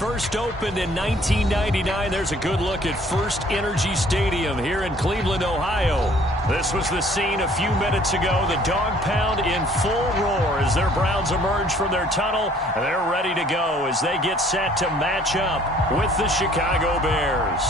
first opened in 1999. There's a good look at First Energy Stadium here in Cleveland, Ohio. This was the scene a few minutes ago. The dog pound in full roar as their Browns emerge from their tunnel. They're ready to go as they get set to match up with the Chicago Bears.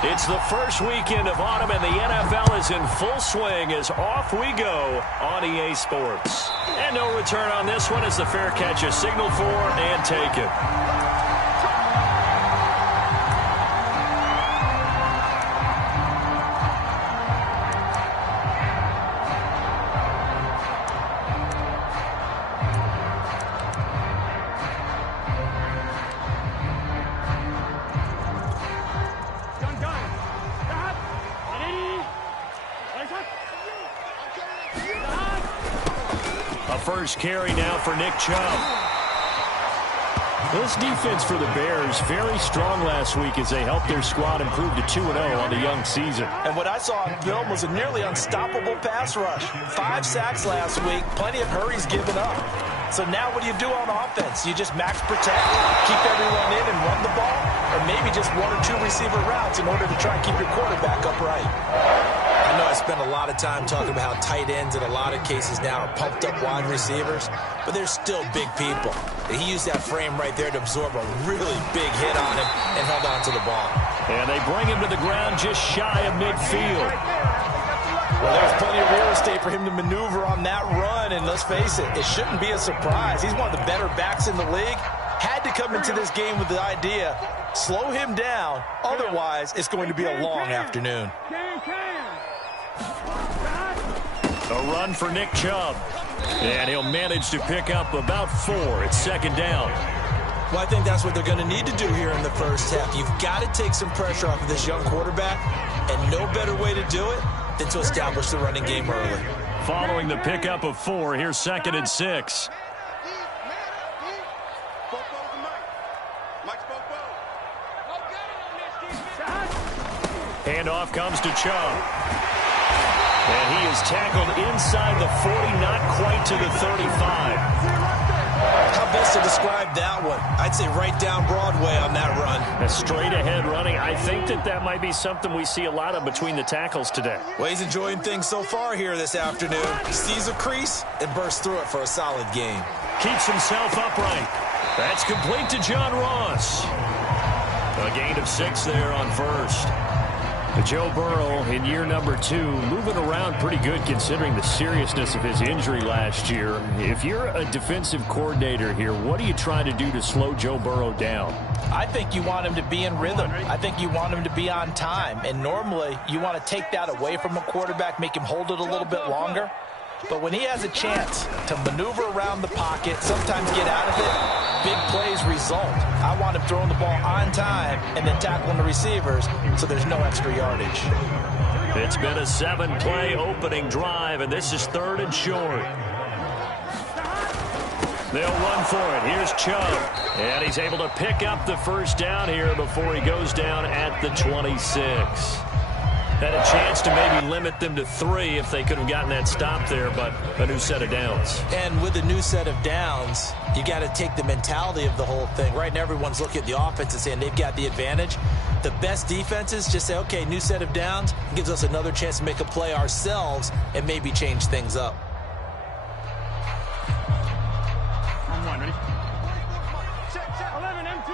It's the first weekend of autumn, and the NFL is in full swing as off we go on EA Sports. And no return on this one as the fair catch is signaled for and taken. First carry now for Nick Chubb. This defense for the Bears, very strong last week as they helped their squad improve to 2-0 on the young season. And what I saw on film was a nearly unstoppable pass rush. 5 sacks last week, plenty of hurries given up. So now what do you do on offense? You just max protect, keep everyone in and run the ball, or maybe just 1 or 2 receiver routes in order to try and keep your quarterback upright. I know I spent a lot of time talking about how tight ends in a lot of cases now are pumped up wide receivers, but they're still big people. He used that frame right there to absorb a really big hit on him and held on to the ball. And they bring him to the ground just shy of midfield. Well, there's plenty of real estate for him to maneuver on that run, and let's face it, it shouldn't be a surprise. He's one of the better backs in the league. Had to come into this game with the idea, slow him down, otherwise it's going to be a long afternoon. A run for Nick Chubb. And he'll manage to pick up about 4. It's second down. Well, I think that's what they're going to need to do here in the first half. You've got to take some pressure off of this young quarterback, and no better way to do it than to establish the running game early. Following the pickup of 4, here's 2nd and 6. Handoff comes to Chubb. And he is tackled inside the 40, not quite to the 35. How best to describe that one? I'd say right down Broadway on that run. A straight ahead running. I think that might be something we see a lot of between the tackles today. Well, he's enjoying things so far here this afternoon. Sees a crease and bursts through it for a solid game. Keeps himself upright. That's complete to John Ross. A gain of 6 there on first. Joe Burrow in year number 2, moving around pretty good considering the seriousness of his injury last year. If you're a defensive coordinator here, what are you trying to do to slow Joe Burrow down? I think you want him to be in rhythm. I think you want him to be on time. And normally you want to take that away from a quarterback, make him hold it a little bit longer. But when he has a chance to maneuver around the pocket, sometimes get out of it, big plays result. I want him throwing the ball on time and then tackling the receivers so there's no extra yardage. It's been a 7-play opening drive, and this is 3rd and short. They'll run for it. Here's Chubb. And he's able to pick up the first down here before he goes down at the 26. Had a chance to maybe limit them to 3 if they could have gotten that stop there, but a new set of downs. And with a new set of downs, you got to take the mentality of the whole thing. Right now, everyone's looking at the offense and saying they've got the advantage. The best defenses just say, okay, new set of downs, gives us another chance to make a play ourselves and maybe change things up. Ready? 11 MT.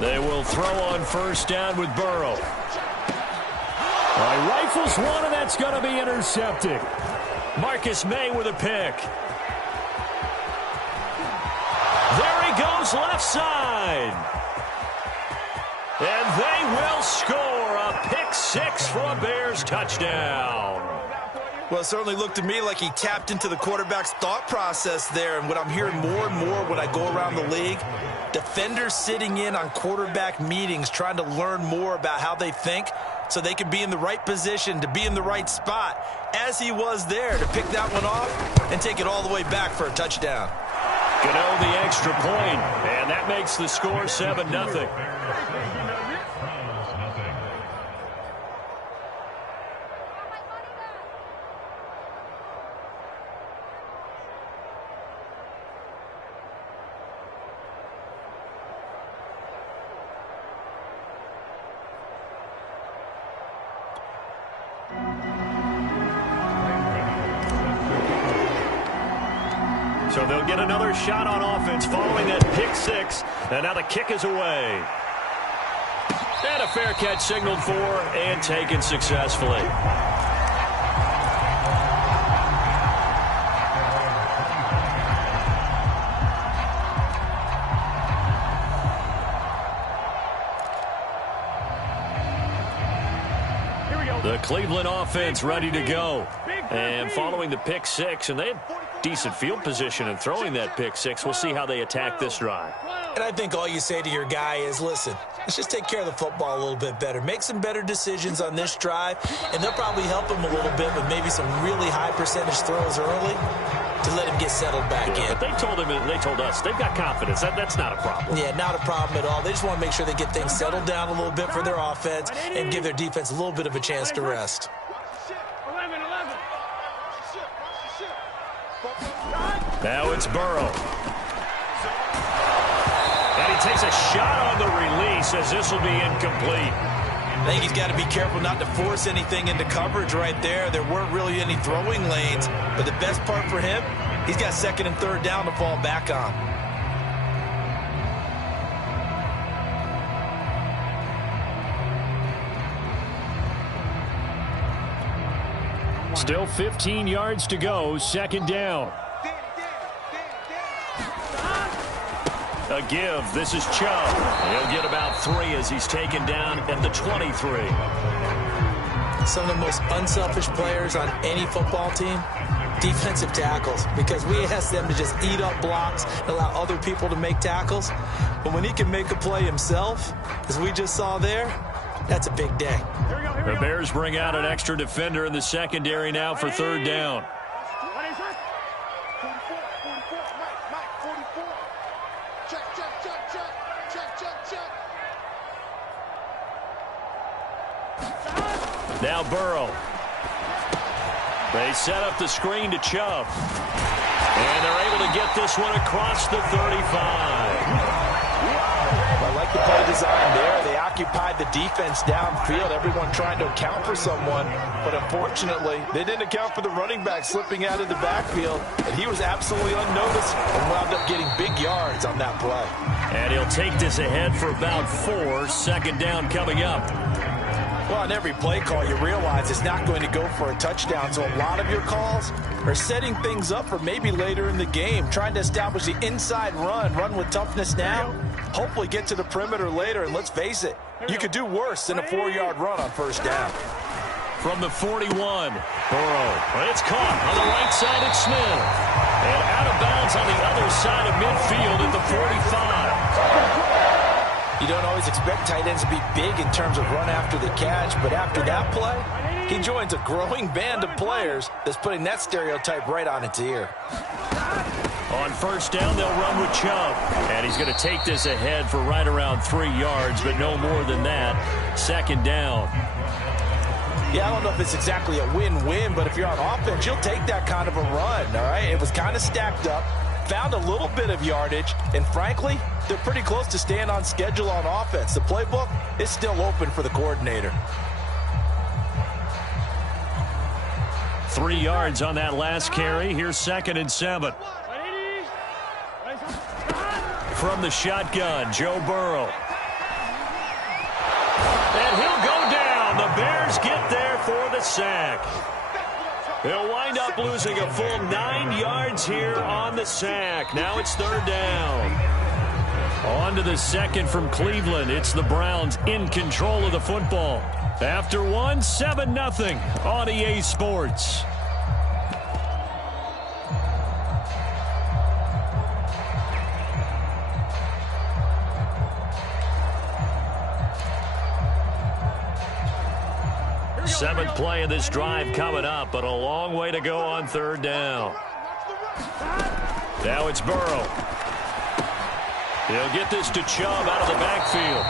They will throw on first down with Burrow. Rifles one, and that's going to be intercepted. Marcus May with a pick. There he goes left side. And they will score a pick 6 for a Bears touchdown. Well, it certainly looked to me like he tapped into the quarterback's thought process there. And what I'm hearing more and more when I go around the league, defenders sitting in on quarterback meetings trying to learn more about how they think so they can be in the right position to be in the right spot, as he was there to pick that one off and take it all the way back for a touchdown. Gano the extra point, and that makes the score 7-0. So they'll get another shot on offense following that pick six. And now the kick is away. And a fair catch signaled for and taken successfully. The Cleveland offense ready to go. And following the pick six, and they had decent field position in throwing that pick six. We'll see how they attack this drive. And I think all you say to your guy is, listen, let's just take care of the football a little bit better. Make some better decisions on this drive, and they'll probably help him a little bit with maybe some really high percentage throws early to let him get settled back in. But they told us they've got confidence. That's not a problem. Yeah, not a problem at all. They just want to make sure they get things settled down a little bit for their offense and give their defense a little bit of a chance to rest. Now it's Burrow. And he takes a shot on the release as this will be incomplete. I think he's got to be careful not to force anything into coverage right there. There weren't really any throwing lanes, but the best part for him, he's got second and third down to fall back on. Still 15 yards to go, second down. A give. This is Chubb. He'll get about 3 as he's taken down at the 23. Some of the most unselfish players on any football team, defensive tackles, because we ask them to just eat up blocks and allow other people to make tackles. But when he can make a play himself, as we just saw there, that's a big day. The Bears bring out an extra defender in the secondary now for third down. Now Burrow. They set up the screen to Chubb. And they're able to get this one across the 35. I like the play design there. They occupied the defense downfield, everyone trying to account for someone. But unfortunately, they didn't account for the running back slipping out of the backfield. And he was absolutely unnoticed and wound up getting big yards on that play. And he'll take this ahead for about 4. Second down coming up. Well, on every play call, you realize it's not going to go for a touchdown. So a lot of your calls are setting things up for maybe later in the game, trying to establish the inside run with toughness now, hopefully get to the perimeter later. And let's face it, you could do worse than a 4-yard run on first down. From the 41, Burrow. It's caught on the right side at Smith. And out of bounds on the other side of midfield at the 45. You don't always expect tight ends to be big in terms of run after the catch, but after that play, he joins a growing band of players that's putting that stereotype right on its ear. On first down, they'll run with Chubb. And he's going to take this ahead for right around 3 yards, but no more than that. Second down. Yeah, I don't know if it's exactly a win-win, but if you're on offense, you'll take that kind of a run, all right? It was kind of stacked up, found a little bit of yardage, and frankly, they're pretty close to staying on schedule on offense. The playbook is still open for the coordinator. 3 yards on that last carry. Here's 2nd and 7. From the shotgun, Joe Burrow. And he'll go down. The Bears get there for the sack. They'll wind up losing a full 9 yards here on the sack. Now it's third down. On to the second from Cleveland. It's the Browns in control of the football. After one, 7-0 on EA Sports. Seventh play of this drive coming up, but a long way to go on third down. Now it's Burrow. He'll get this to Chubb out of the backfield.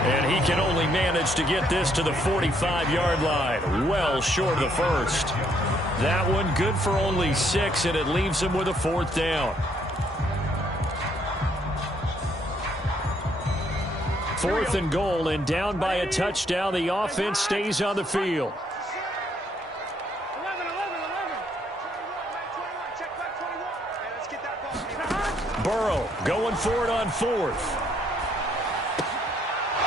And he can only manage to get this to the 45-yard line. Well short of the first. That one good for only 6, and it leaves him with a 4th down. 4th and goal, and down by a touchdown. The offense stays on the field. Burrow going for it on 4th.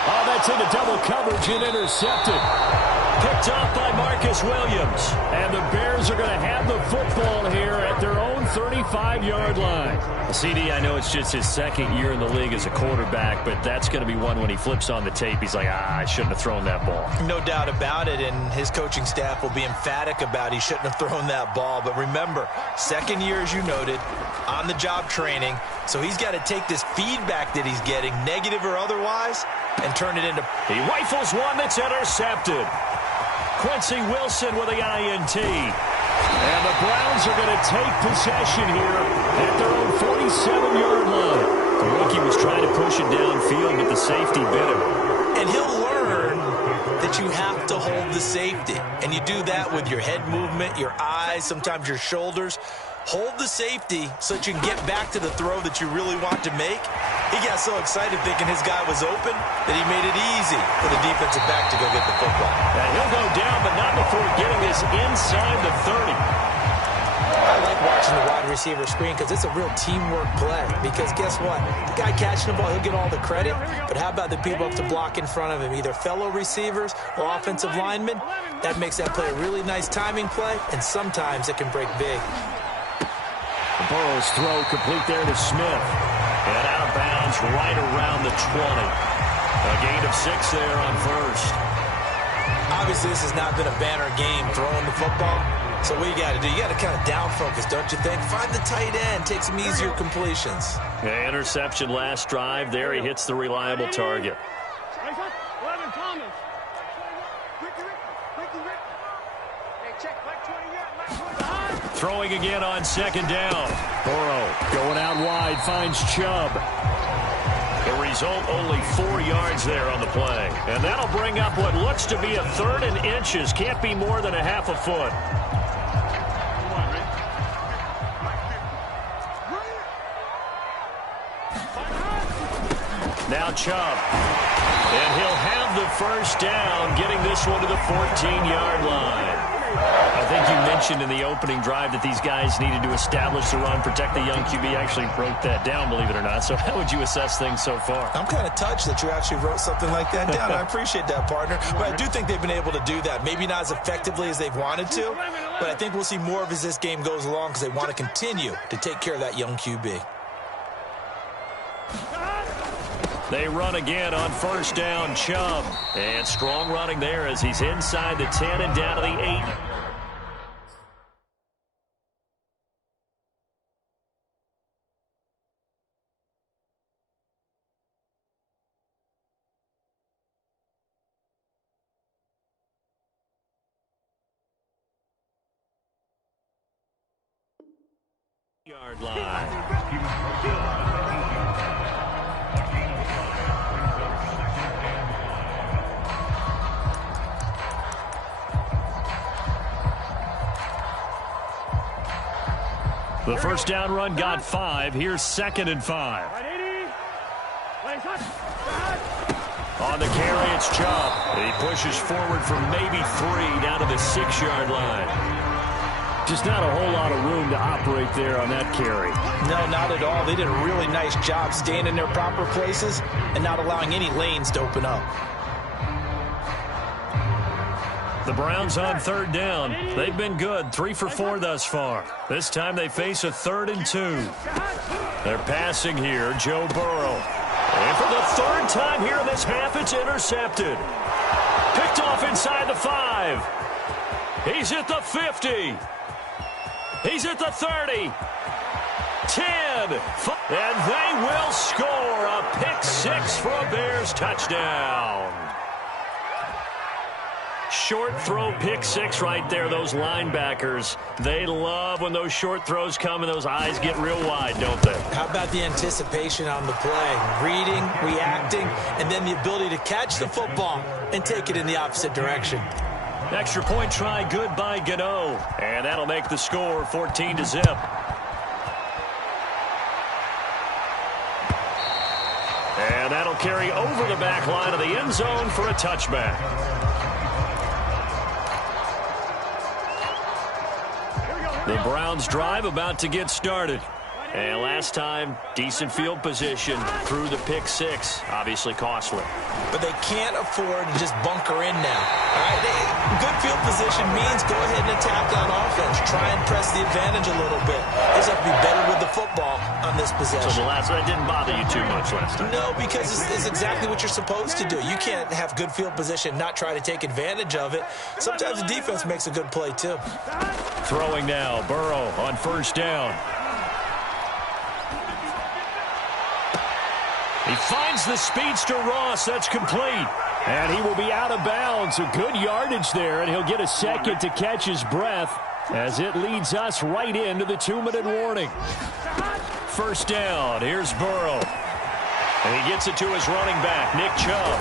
Oh, that's into double coverage and intercepted. Picked off by Marcus Williams. And the Bears are going to have the football here at their own 35-yard line. CD, I know it's just his 2nd year in the league as a quarterback, but that's going to be one when he flips on the tape. He's like, I shouldn't have thrown that ball. No doubt about it, and his coaching staff will be emphatic about he shouldn't have thrown that ball. But remember, 2nd year, as you noted, on-the-job training, so he's got to take this feedback that he's getting, negative or otherwise, and turn it into... He rifles one that's intercepted. Quincy Wilson with the INT. And the Browns are going to take possession here at their own 47-yard line. The rookie was trying to push it downfield, but the safety bit him. And he'll learn that you have to hold the safety. And you do that with your head movement, your eyes, sometimes your shoulders. Hold the safety so that you can get back to the throw that you really want to make. He got so excited thinking his guy was open that he made it easy for the defensive back to go get the football. And he'll go down, but not before getting this inside the 30. I like watching the wide receiver screen because it's a real teamwork play. Because guess what? The guy catching the ball, he'll get all the credit. But how about the people up to block in front of him? Either fellow receivers or offensive linemen. That makes that play a really nice timing play, and sometimes it can break big. Burrow's throw complete there to Smith. And out of bounds right around the 20. A gain of 6 there on 1st. Obviously, this has not been a banner game throwing the football. So what you got to do, you got to kind of down focus, don't you think? Find the tight end, take some easier completions. Yeah, interception last drive. There he hits the reliable target. Throwing again on 2nd down. Burrow going out wide, finds Chubb. The result, only 4 yards there on the play. And that'll bring up what looks to be a 3rd and inches. Can't be more than a half a foot. Now Chubb. And he'll have the 1st down, getting this one to the 14-yard line. I think you mentioned in the opening drive that these guys needed to establish the run, protect the young QB. Actually wrote that down, believe it or not. So how would you assess things so far? I'm kind of touched that you actually wrote something like that down. I appreciate that, partner. But I do think they've been able to do that. Maybe not as effectively as they've wanted to, but I think we'll see more of as this game goes along because they want to continue to take care of that young QB. They run again on 1st down, Chubb. And strong running there as he's inside the 10 and down to the 8. Yard line. The 1st down run got 5. Here's 2nd and 5. On the carry, it's Chubb. He pushes forward from maybe 3 down to the 6-yard line. Just not a whole lot of room to operate there on that carry. No, not at all. They did a really nice job staying in their proper places and not allowing any lanes to open up. The Browns on 3rd down. They've been good, 3 for 4 thus far. This time they face a 3rd and 2. They're passing here, Joe Burrow. And for the 3rd time here in this half, it's intercepted. Picked off inside the 5. He's at the 50. He's at the 30. 10. And they will score a pick 6 for a Bears touchdown. Short throw pick six right there, those linebackers. They love when those short throws come and those eyes get real wide, don't they? How about the anticipation on the play? Reading, reacting, and then the ability to catch the football and take it in the opposite direction. Extra point try good by Gano. And that'll make the score 14-0. And that'll carry over the back line of the end zone for a touchback. The Browns drive about to get started. And last time, decent field position through the pick six. Obviously costly. But they can't afford to just bunker in now. All right, good field position means go ahead and attack on offense. Try and press the advantage a little bit. They just have to be better with the football on this possession. So that didn't bother you too much last time? No, because it's exactly what you're supposed to do. You can't have good field position, not try to take advantage of it. Sometimes the defense makes a good play, too. Throwing now, Burrow on first down. He finds the speedster Ross. That's complete. And he will be out of bounds. A good yardage there, and he'll get a second to catch his breath as it leads us right into the 2-minute warning. First down. Here's Burrow. And he gets it to his running back, Nick Chubb.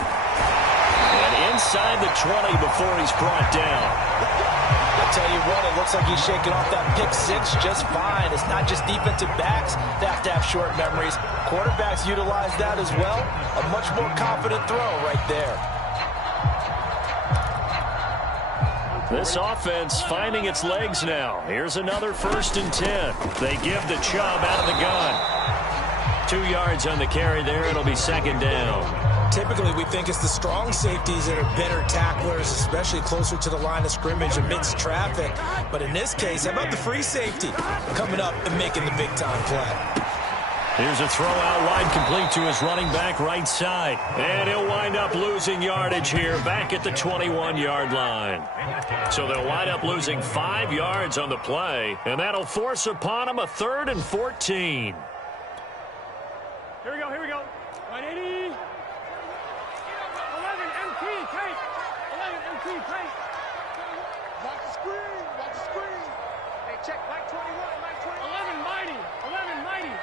And inside the 20 before he's brought down. I'll tell you what, it looks like he's shaking off that pick six just fine. It's not just defensive backs that have to have short memories. Quarterbacks utilize that as well. A much more confident throw right there. This offense finding its legs now. Here's another 1st and 10. They give the Chubb out of the gun. 2 yards on the carry there. It'll be second down. Typically, we think it's the strong safeties that are better tacklers, especially closer to the line of scrimmage amidst traffic. But in this case, how about the free safety coming up and making the big-time play? Here's a throw out wide, complete to his running back right side. And he'll wind up losing yardage here back at the 21-yard line. So they'll wind up losing 5 yards on the play, and that'll force upon him a 3rd and 14. Here we go, here we go. 180. 11 MT, tight. 11 MT, tight. Watch the screen, watch the screen. Hey, check, Mike 21, Mike 21. 11 mighty, 11 mighty.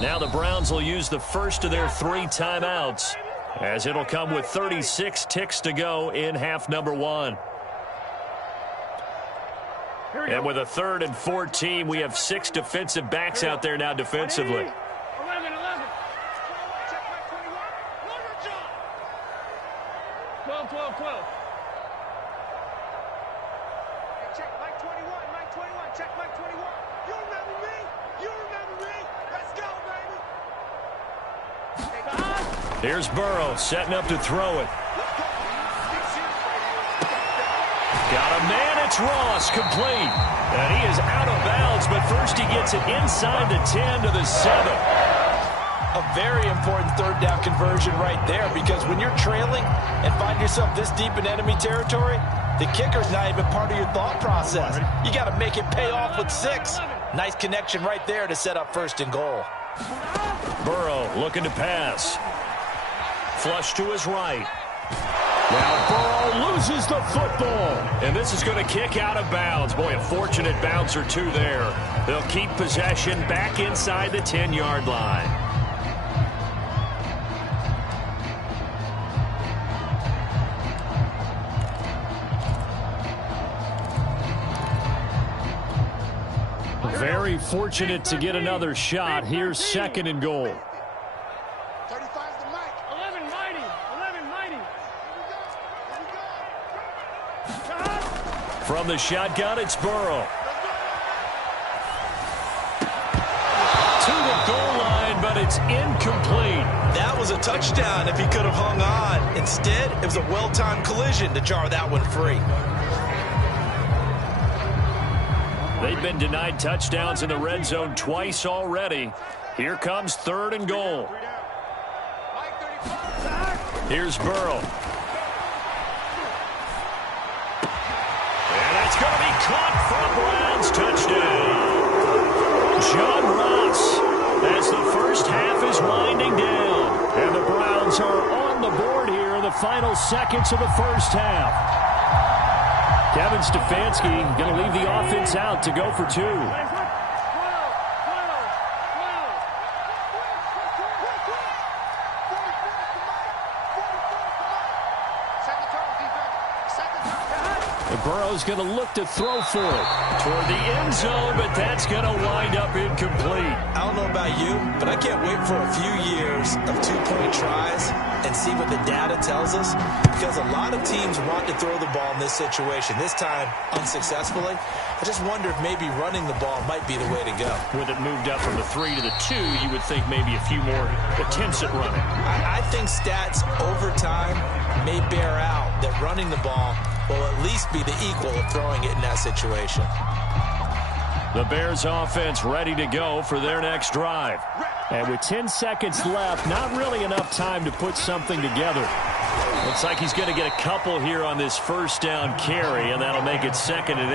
Now the Browns will use the first of their 3 timeouts, as it'll come with 36 ticks to go in half number 1. And with a 3rd and 14, we have 6 defensive backs out there now defensively. 11, 11. Check Mike 21. Longer jump. 12, 12, 12. Hey, check Mike 21, Mike 21. Check Mike 21. You remember me? You remember me? Let's go, baby. Hey, guys. Here's Burrow setting up to throw it. Got a man, it's Ross, complete. And he is out of bounds, but first he gets it inside the 10 to the 7. A very important 3rd down conversion right there, because when you're trailing and find yourself this deep in enemy territory, the kicker's not even part of your thought process. You got to make it pay off with 6. Nice connection right there to set up 1st and goal. Burrow looking to pass. Flush to his right. Now Burrow loses the football. And this is going to kick out of bounds. Boy, a fortunate bounce or 2 there. They'll keep possession back inside the 10-yard line. Very fortunate to get another shot. Here's 2nd and goal. 35's the mic. 11 mighty. 11 mighty. From the shotgun, it's Burrow. To the goal line, but it's incomplete. That was a touchdown if he could have hung on. Instead, it was a well-timed collision to jar that one free. They've been denied touchdowns in the red zone twice already. Here comes 3rd and goal. Here's Burrow. And that's going to be caught for a Browns touchdown. John Ross, as the first half is winding down. And the Browns are on the board here in the final seconds of the first half. Kevin Stefanski going to leave the offense out to go for two. Burrow's going to look to throw for it toward the end zone, but that's going to wind up incomplete. I don't know about you, but I can't wait for a few years of two-point tries and see what the data tells us, because a lot of teams want to throw the ball in this situation, this time unsuccessfully. I just wonder if maybe running the ball might be the way to go. With it moved up from the 3 to the 2, you would think maybe a few more attempts at running. I think stats over time may bear out that running the ball will at least be the equal of throwing it in that situation. The Bears offense ready to go for their next drive. And with 10 seconds left, not really enough time to put something together. Looks like he's going to get a couple here on this first down carry, and that'll make it 2nd and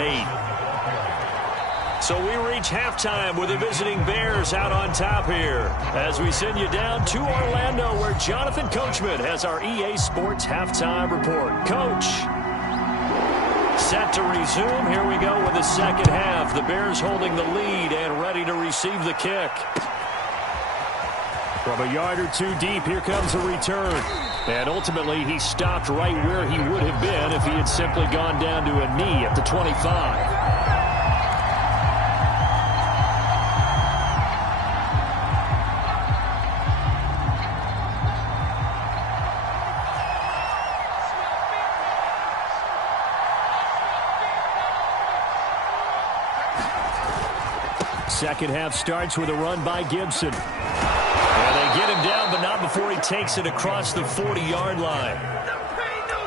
8. So we reach halftime with the visiting Bears out on top here as we send you down to Orlando, where Jonathan Coachman has our EA Sports halftime report. Coach. Set to resume. Here we go with the second half. The Bears holding the lead and ready to receive the kick. From a yard or two deep, here comes a return. And ultimately, he stopped right where he would have been if he had simply gone down to a knee at the 25. Second half starts with a run by Gibson. And they get him down, but not before he takes it across the 40-yard line.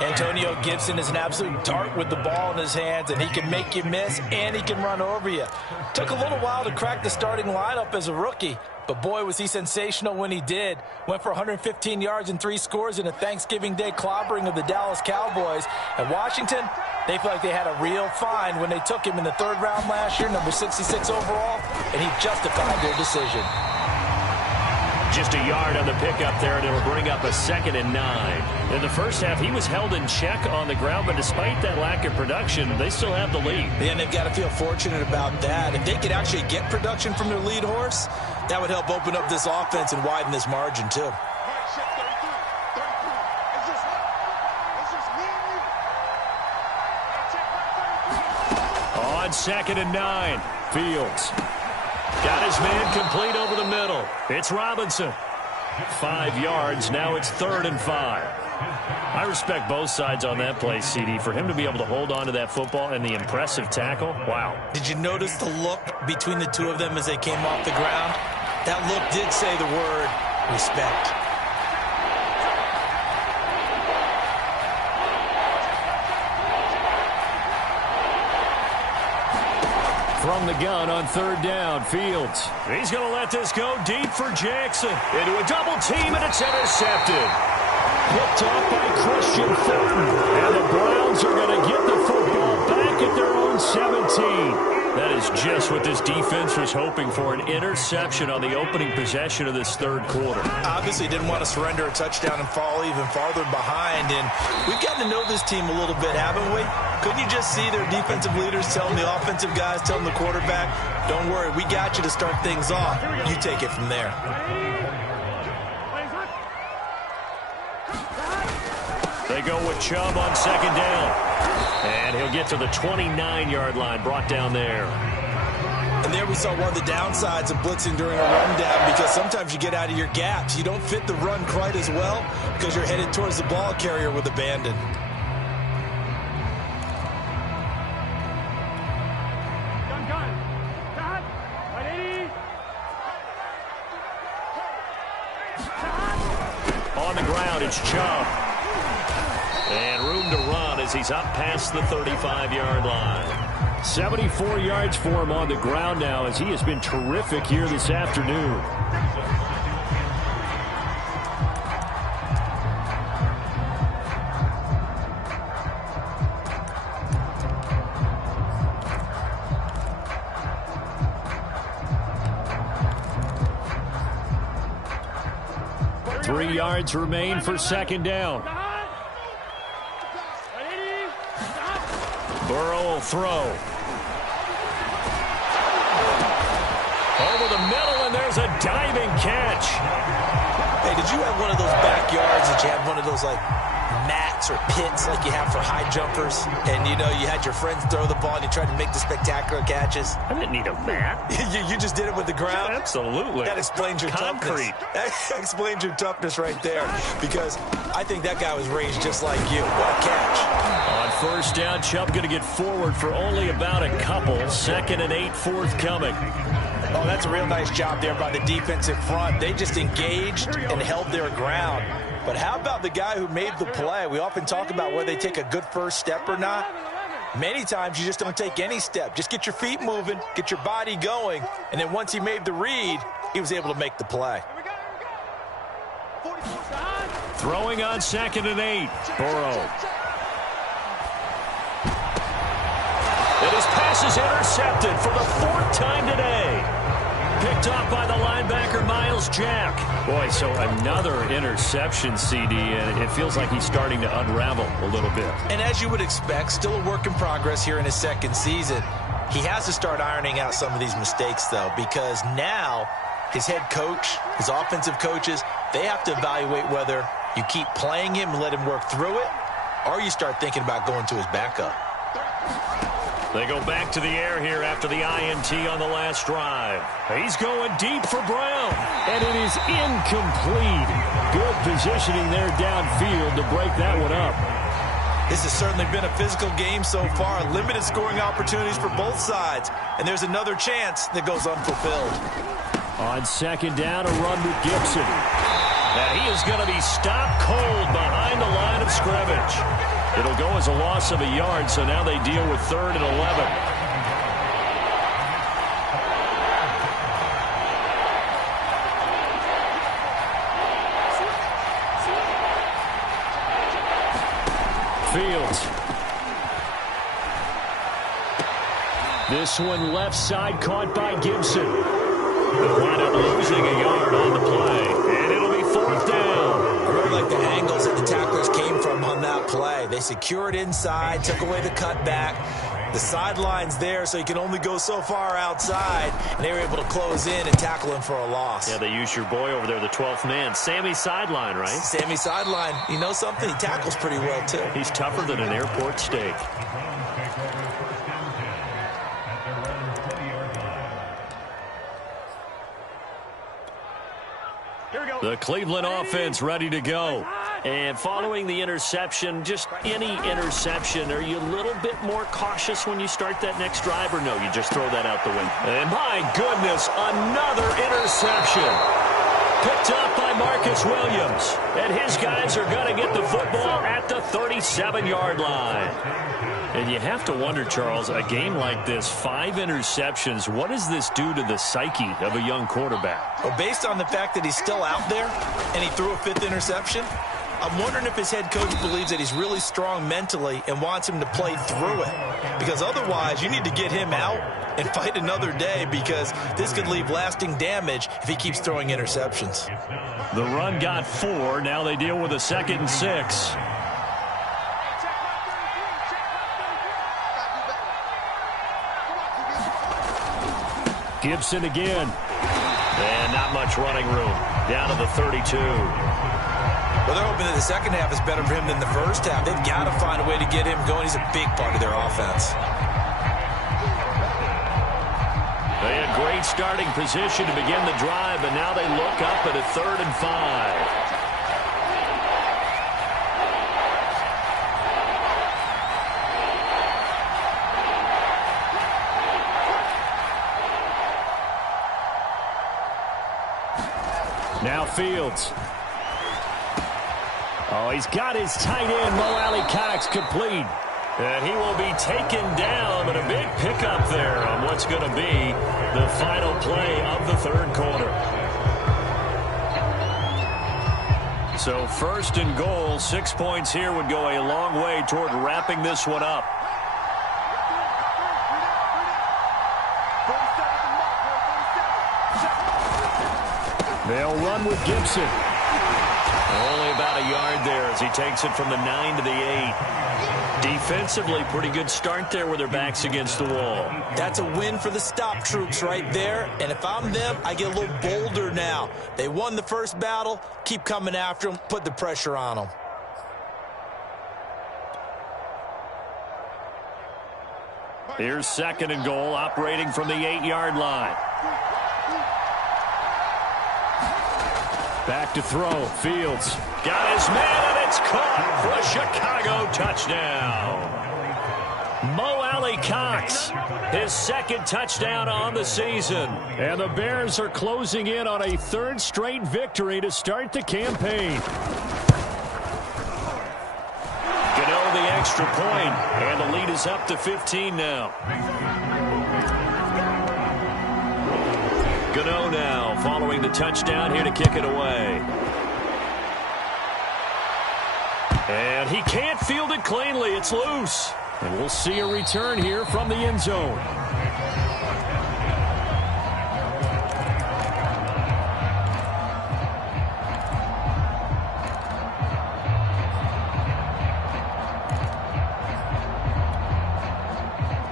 Antonio Gibson is an absolute dart with the ball in his hands, and he can make you miss, and he can run over you. Took a little while to crack the starting lineup as a rookie, but boy, was he sensational when he did. Went for 115 yards and 3 scores in a Thanksgiving Day clobbering of the Dallas Cowboys. And Washington, they feel like they had a real find when they took him in the 3rd round last year, number 66 overall, and he justified their decision. Just a yard on the pickup there, and it'll bring up a 2nd and 9. In the first half, he was held in check on the ground, but despite that lack of production, they still have the lead. And they've got to feel fortunate about that. If they could actually get production from their lead horse, that would help open up this offense and widen this margin, too. On 2nd and 9, Fields. Got his man complete over the middle. It's Robinson. 5 yards. Now it's 3rd and 5. I respect both sides on that play, CD. For him to be able to hold on to that football and the impressive tackle, wow. Did you notice the look between the two of them as they came off the ground? That look did say the word respect. From the gun on 3rd down, Fields. He's going to let this go deep for Jackson. Into a double team, and it's intercepted. Picked off by Christian Fulton. And the Browns are going to get the football back at their own 17. That is just what this defense was hoping for, an interception on the opening possession of this 3rd quarter. Obviously didn't want to surrender a touchdown and fall even farther behind, and we've gotten to know this team a little bit, haven't we? Couldn't you just see their defensive leaders telling the offensive guys, telling the quarterback, don't worry, we got you to start things off. You take it from there. They go with Chubb on 2nd down. And he'll get to the 29-yard line, brought down there. And there we saw one of the downsides of blitzing during a rundown, because sometimes you get out of your gaps. You don't fit the run quite as well because you're headed towards the ball carrier with abandon. On the ground, it's Chubb. And room to run as he's up past the 35-yard line. 74 yards for him on the ground now, as he has been terrific here this afternoon. Yards remain for 2nd down. Burrow will throw. Over the middle, and there's a diving catch. Hey, did you have one of those backyards that you had one of those, like, mats or pits like you have for high jumpers? And, you know, you had your friends throw the ball and you tried to make the spectacular catches? I didn't need a mat. you just did it with the ground? Absolutely. That explains your concrete. Toughness. That explains your toughness right there. Because I think that guy was raised just like you. What a catch. On first down, Chubb going to get forward for only about a couple. 2nd and 8 forthcoming. Oh, that's a real nice job there by the defensive front. They just engaged and held their ground. But how about the guy who made the play? We often talk about whether they take a good first step or not. Many times you just don't take any step. Just get your feet moving, get your body going, and then once he made the read, he was able to make the play. Throwing on 2nd and 8. Burrow. And his pass is intercepted for the 4th time today. Picked off by the linebacker, Miles Jack. Boy, so another interception, CD, and it feels like he's starting to unravel a little bit. And as you would expect, still a work in progress here in his 2nd season. He has to start ironing out some of these mistakes, though, because now his head coach, his offensive coaches, they have to evaluate whether you keep playing him and let him work through it, or you start thinking about going to his backup. They go back to the air here after the INT on the last drive. He's going deep for Brown, and it is incomplete. Good positioning there downfield to break that one up. This has certainly been a physical game so far. Limited scoring opportunities for both sides, and there's another chance that goes unfulfilled. On 2nd down, a run with Gibson. And he is going to be stopped cold behind the line of scrimmage. It'll go as a loss of a yard, so now they deal with 3rd and 11. Fields. This one left side caught by Gibson. They'll wind up losing a yard on the play, and it'll be 4th down. I really like the angles that the tacklers came from on that play. They secured inside, took away the cutback. The sideline's there, so you can only go so far outside, and they were able to close in and tackle him for a loss. Yeah, they used your boy over there, the 12th man. Sammy Sideline, right? Sammy Sideline. You know something? He tackles pretty well, too. He's tougher than an airport steak. The Cleveland offense ready to go. And following the interception, just any interception, are you a little bit more cautious when you start that next drive, or no, you just throw that out the window? And my goodness, another interception. Picked up by Marcus Williams. And his guys are going to get the football at the 37-yard line. And you have to wonder, Charles, a game like this, 5 interceptions, what does this do to the psyche of a young quarterback? Well, based on the fact that he's still out there and he threw a 5th interception, I'm wondering if his head coach believes that he's really strong mentally and wants him to play through it. Because otherwise, you need to get him out and fight another day, because this could leave lasting damage if he keeps throwing interceptions. The run got 4. Now they deal with a 2nd and 6. Gibson again. And not much running room. Down to the 32. Well, they're hoping that the second half is better for him than the first half. They've got to find a way to get him going. He's a big part of their offense. They had great starting position to begin the drive, but now they look up at a 3rd and 5. Now Fields. Oh, he's got his tight end, Mo Alley-Cox, complete. And he will be taken down, but a big pickup there on what's going to be the final play of the 3rd quarter. So 1st and goal, 6 points here would go a long way toward wrapping this one up. They'll run with Gibson. Only about a yard there as he takes it from the 9 to the 8. Defensively, pretty good start there with their backs against the wall. That's a win for the stop troops right there. And if I'm them, I get a little bolder now. They won the first battle. Keep coming after them. Put the pressure on them. Here's 2nd and goal, operating from the 8-yard line. Back to throw. Fields got his man, and it's caught for a Chicago touchdown. Mo Alley-Cox, his 2nd touchdown on the season. And the Bears are closing in on a 3rd straight victory to start the campaign. Gano the extra point, and the lead is up to 15 now. Gano now following the touchdown here to kick it away. And he can't field it cleanly. It's loose. And we'll see a return here from the end zone.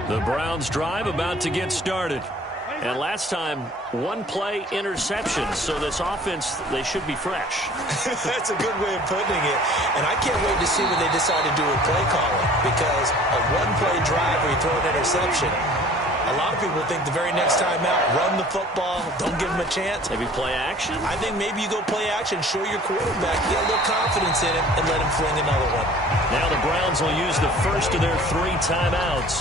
The Browns drive about to get started. And last time, 1-play interception. So this offense, they should be fresh. That's a good way of putting it. And I can't wait to see what they decide to do with play calling. Because a 1-play drive where you throw an interception, a lot of people think the very next time out, run the football, don't give them a chance. Maybe play action? I think maybe you go play action, show your quarterback, get a little confidence in him, and let him fling another one. Now the Browns will use the first of their 3 timeouts.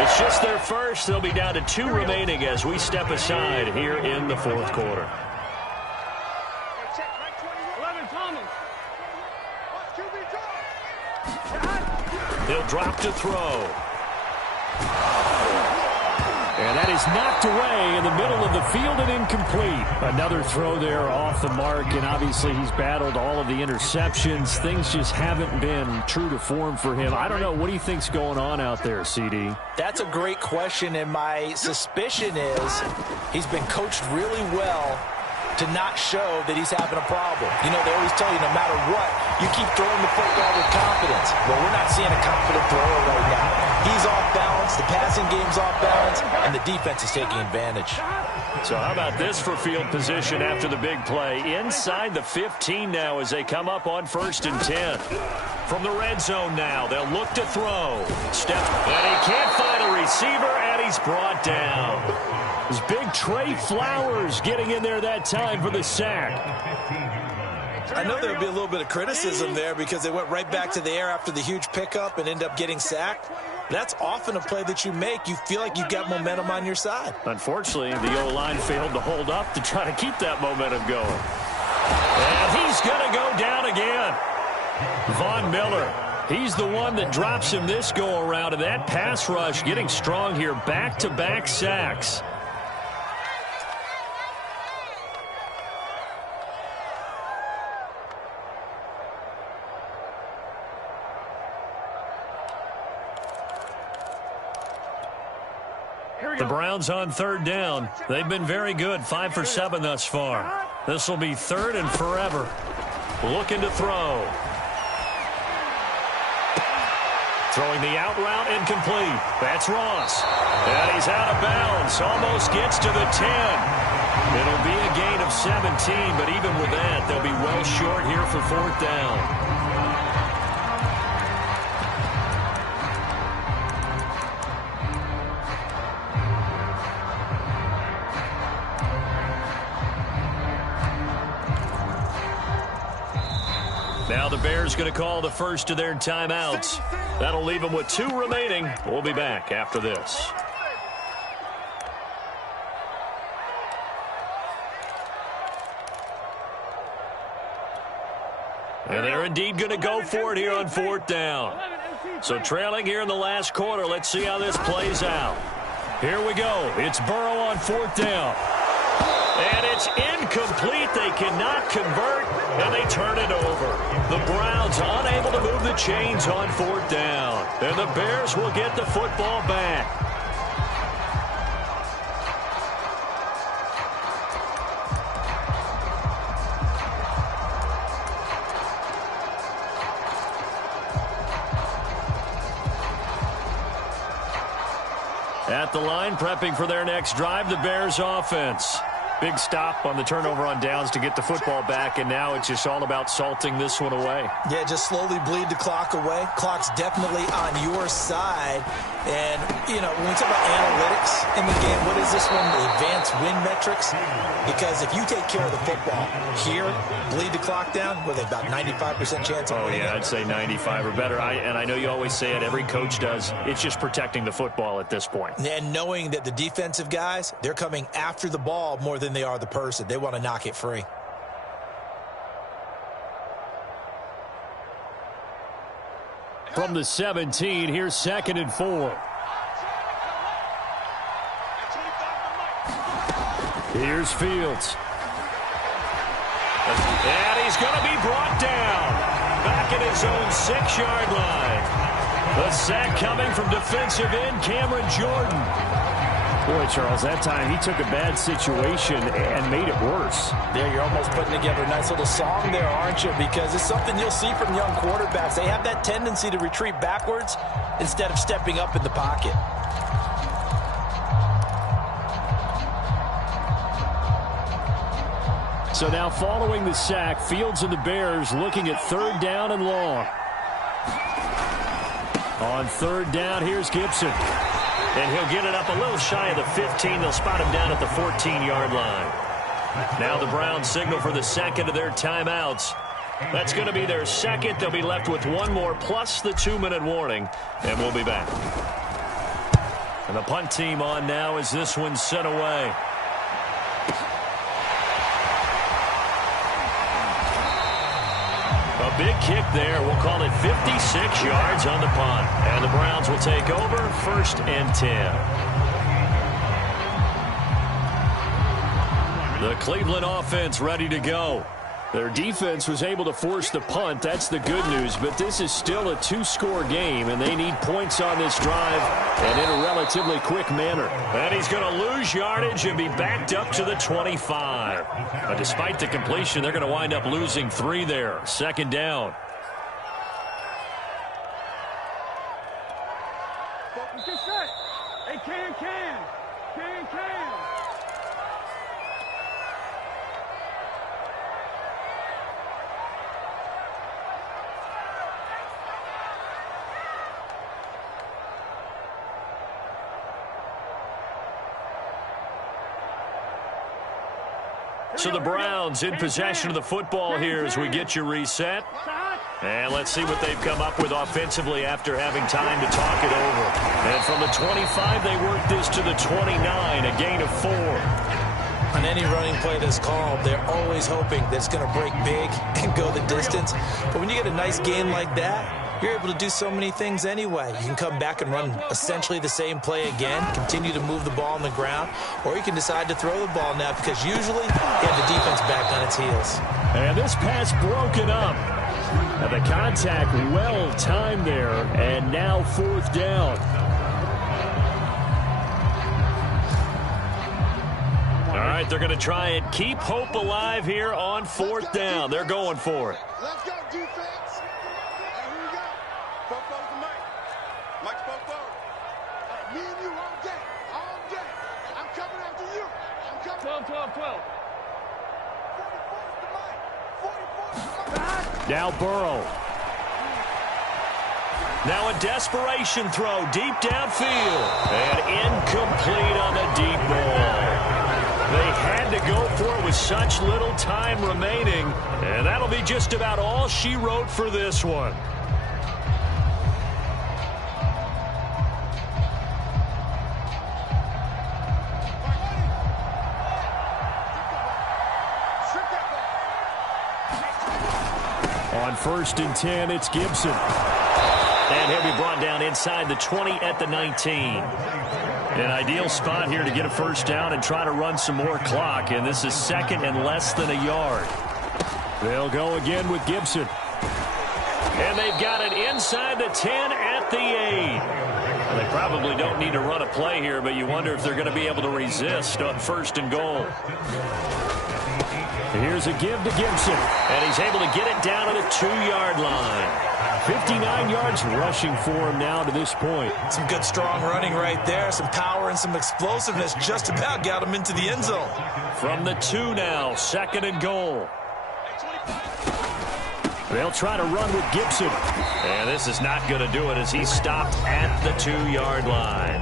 It's just their first. They'll be down to 2 remaining as we step aside here in the 4th quarter. He'll drop to throw. And that is knocked away in the middle of the field and incomplete. Another throw there off the mark, and obviously he's battled all of the interceptions. Things just haven't been true to form for him. I don't know. What do you think's going on out there, CD? That's a great question, and my suspicion is he's been coached really well to not show that he's having a problem. You know, they always tell you no matter what, you keep throwing the football with confidence. Well, we're not seeing a confident thrower right now. He's off balance, the passing game's off balance, and the defense is taking advantage. So how about this for field position after the big play? Inside the 15 now as they come up on 1st and 10. From the red zone now, they'll look to throw. Step, and he can't find a receiver, and he's brought down. It's big Trey Flowers getting in there that time for the sack. I know there would be a little bit of criticism there because they went right back to the air after the huge pickup and end up getting sacked. That's often a play that you make. You feel like you've got momentum on your side. Unfortunately, the O-line failed to hold up to try to keep that momentum going. And he's going to go down again. Von Miller, he's the one that drops him this go-around. And that pass rush getting strong here. Back-to-back sacks. The Browns on 3rd down. They've been very good, 5 for 7 thus far. This will be 3rd and forever. Looking to throw. Throwing the out route incomplete. That's Ross. And he's out of bounds. Almost gets to the 10. It'll be a gain of 17, but even with that, they'll be well short here for 4th down. Now the Bears going to call the first of their timeouts. That'll leave them with 2 remaining. We'll be back after this. And they're indeed going to go for it here on 4th down. So trailing here in the last quarter. Let's see how this plays out. Here we go. It's Burrow on 4th down. And it's incomplete. They cannot convert, and they turn it over. The Browns unable to move the chains on 4th down. And the Bears will get the football back. At the line, prepping for their next drive, the Bears offense. Big stop on the turnover on downs to get the football back, and now it's just all about salting this one away. Yeah, just slowly bleed the clock away. Clock's definitely on your side. And, you know, when we talk about analytics in the game, what is this one? The advanced win metrics? Because if you take care of the football here, bleed the clock down, with about 95% chance of winning. Oh, yeah, I'd say 95 or better. And I know you always say it, every coach does. It's just protecting the football at this point. And knowing that the defensive guys, they're coming after the ball more than they are the person. They want to knock it free. From the 17, here's 2nd and 4. Here's Fields. And he's going to be brought down. Back at his own 6-yard line. The sack coming from defensive end Cameron Jordan. Boy, Charles, that time he took a bad situation and made it worse. There, you're almost putting together a nice little song there, aren't you? Because it's something you'll see from young quarterbacks. They have that tendency to retreat backwards instead of stepping up in the pocket. So now following the sack, Fields and the Bears looking at 3rd down and long. On 3rd down, here's Gibson. And he'll get it up a little shy of the 15. They'll spot him down at the 14-yard line. Now the Browns signal for the second of their timeouts. That's going to be their second. They'll be left with one more plus the 2-minute warning. And we'll be back. And the punt team on now as this one's sent away. A big kick there. We'll call it 56 yards on the punt. And the Browns will take over 1st and 10. The Cleveland offense ready to go. Their defense was able to force the punt. That's the good news. But this is still a 2-score game, and they need points on this drive and in a relatively quick manner. And he's going to lose yardage and be backed up to the 25. But despite the completion, they're going to wind up losing 3 there. 2nd down. Get set. Hey, can. So the Browns in possession of the football here as we get you reset. And let's see what they've come up with offensively after having time to talk it over. And from the 25, they work this to the 29, a gain of 4. On any running play that's called, they're always hoping that it's going to break big and go the distance. But when you get a nice gain like that, you're able to do so many things anyway. You can come back and run essentially the same play again, continue to move the ball on the ground, or you can decide to throw the ball now because usually you have the defense back on its heels. And this pass broken up. And the contact well timed there, and now 4th down. All right, they're going to try and keep hope alive here on 4th down. They're going for it. Let's go, defense. Here we go. Four forward to Mike. Mike's four forward. Me and you all day. All day. I'm coming after you. I'm coming. 12. 44 to Mike. 44 to Mike. Now Burrow. Now a desperation throw deep downfield. And incomplete on the deep ball. They had to go for it with such little time remaining. And that'll be just about all she wrote for this one. On 1st and 10, it's Gibson. And he'll be brought down inside the 20 at the 19. An ideal spot here to get a 1st down and try to run some more clock. And this is 2nd and less than a yard. They'll go again with Gibson. And they've got it inside the 10 at the 8. Well, they probably don't need to run a play here, but you wonder if they're going to be able to resist on 1st and goal. Here's a give to Gibson. And he's able to get it down to the 2-yard line. 59 yards rushing for him now to this point. Some good, strong running right there. Some power and some explosiveness just about got him into the end zone. From the 2 now, 2nd and goal. They'll try to run with Gibson. And this is not going to do it as he's stopped at the 2-yard line.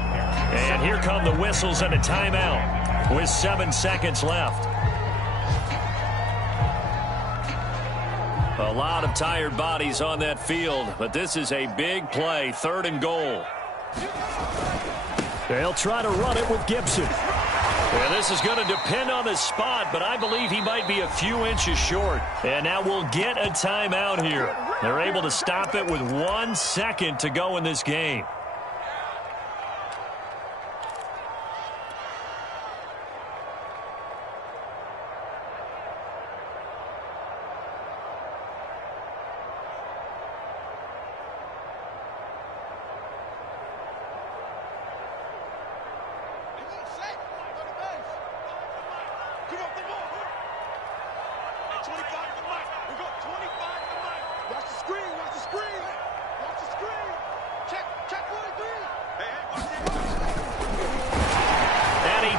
And here come the whistles and a timeout with 7 seconds left. A lot of tired bodies on that field, but this is a big play, 3rd and goal. They'll try to run it with Gibson. And this is going to depend on the spot, but I believe he might be a few inches short. And now we'll get a timeout here. They're able to stop it with 1 second to go in this game.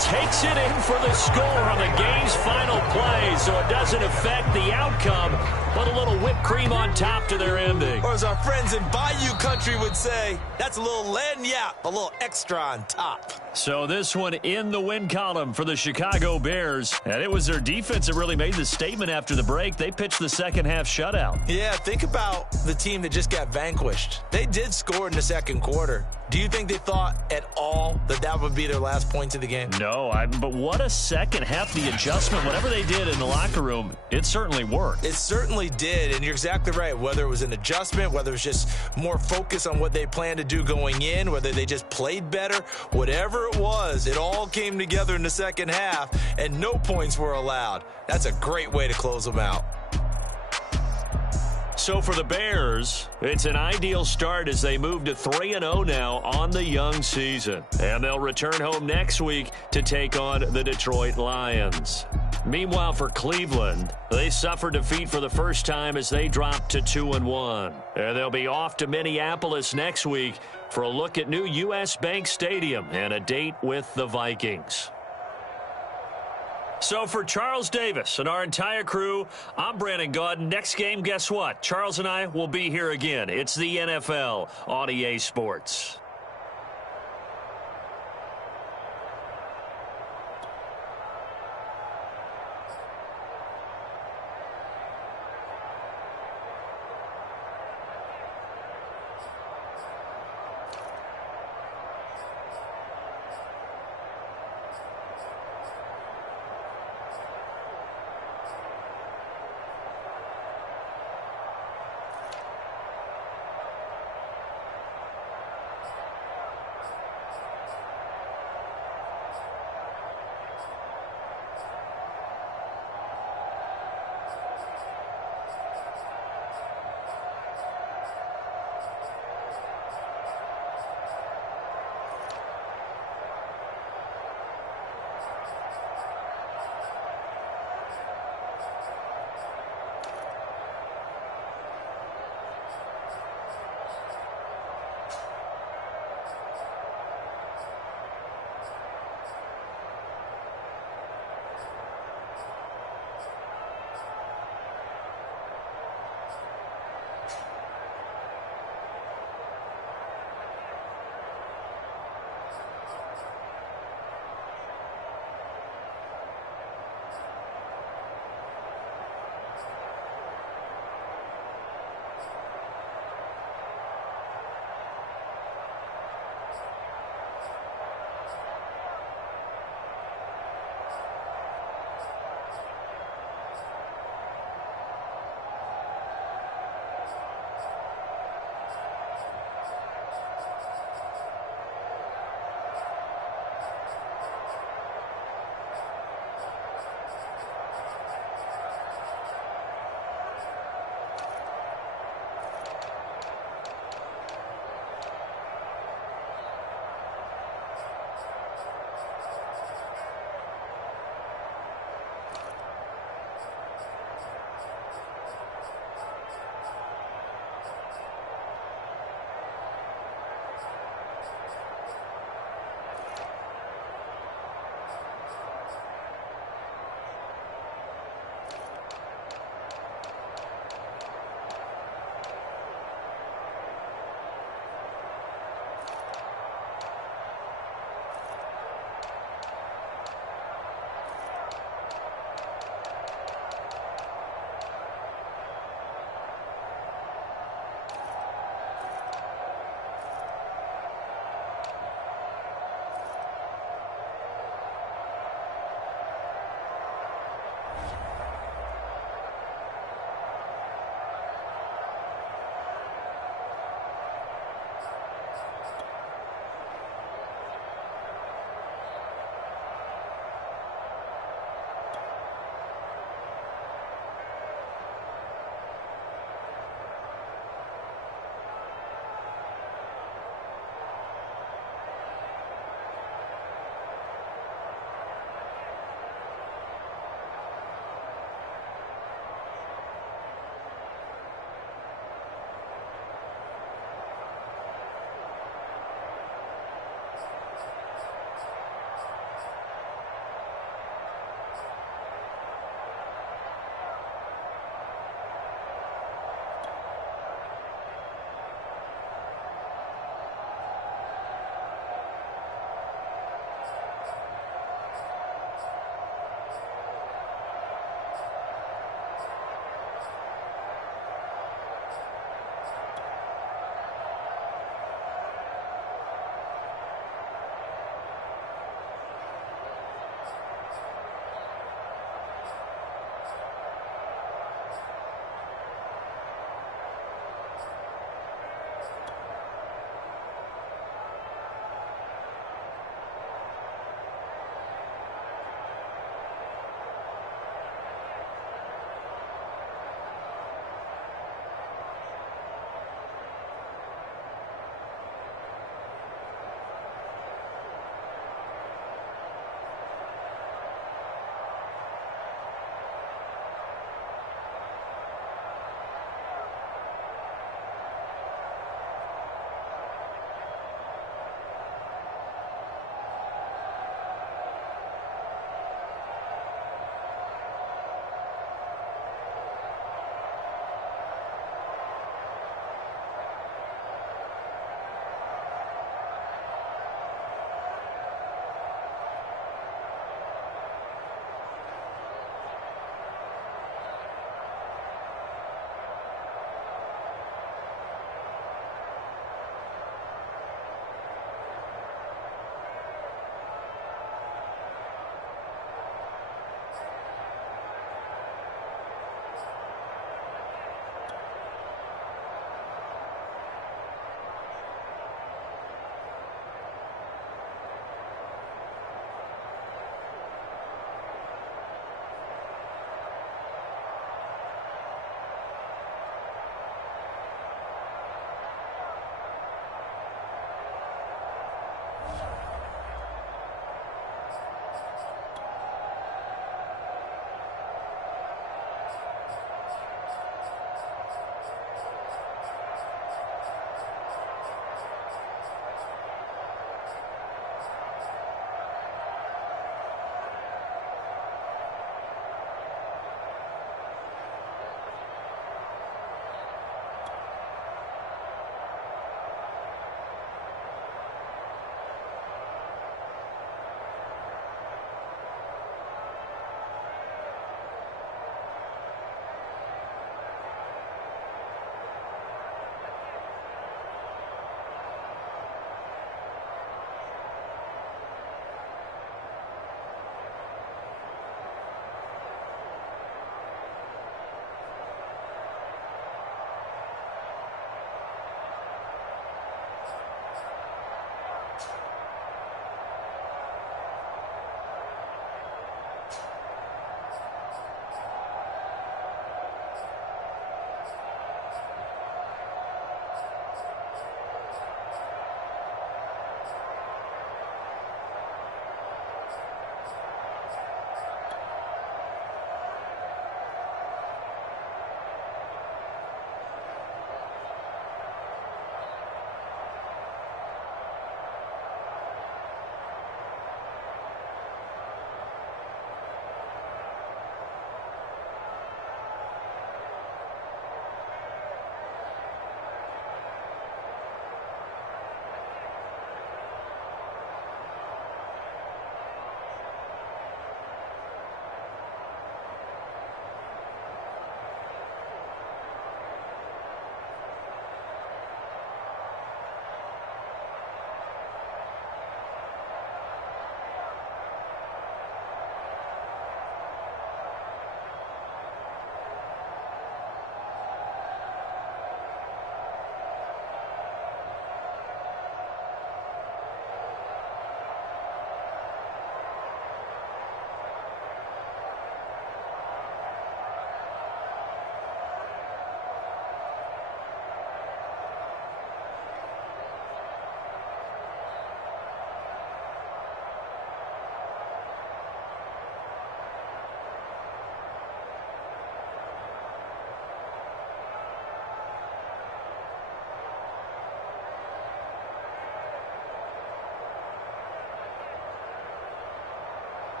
Takes it in for the score on the game's final play, so it doesn't affect the outcome, but a little whipped cream on top to their ending. Or as our friends in Bayou Country would say, that's a little lagniappe, a little extra on top. So this one in the win column for the Chicago Bears, and it was their defense that really made the statement after the break. They pitched the second half shutout. Yeah, think about the team that just got vanquished. They did score in the second quarter. Do you think they thought at all that that would be their last points of the game? No, but what a second half, the adjustment, whatever they did in the locker room, it certainly worked. It certainly did, and you're exactly right. Whether it was an adjustment, whether it was just more focus on what they planned to do going in, whether they just played better, whatever it was, it all came together in the second half, and no points were allowed. That's a great way to close them out. So for the Bears, it's an ideal start as they move to 3-0 now on the young season. And they'll return home next week to take on the Detroit Lions. Meanwhile, for Cleveland, they suffered defeat for the first time as they dropped to 2-1. And they'll be off to Minneapolis next week for a look at new U.S. Bank Stadium and a date with the Vikings. So for Charles Davis and our entire crew, I'm Brandon Gaudin. Next game, guess what? Charles and I will be here again. It's the NFL on EA Sports.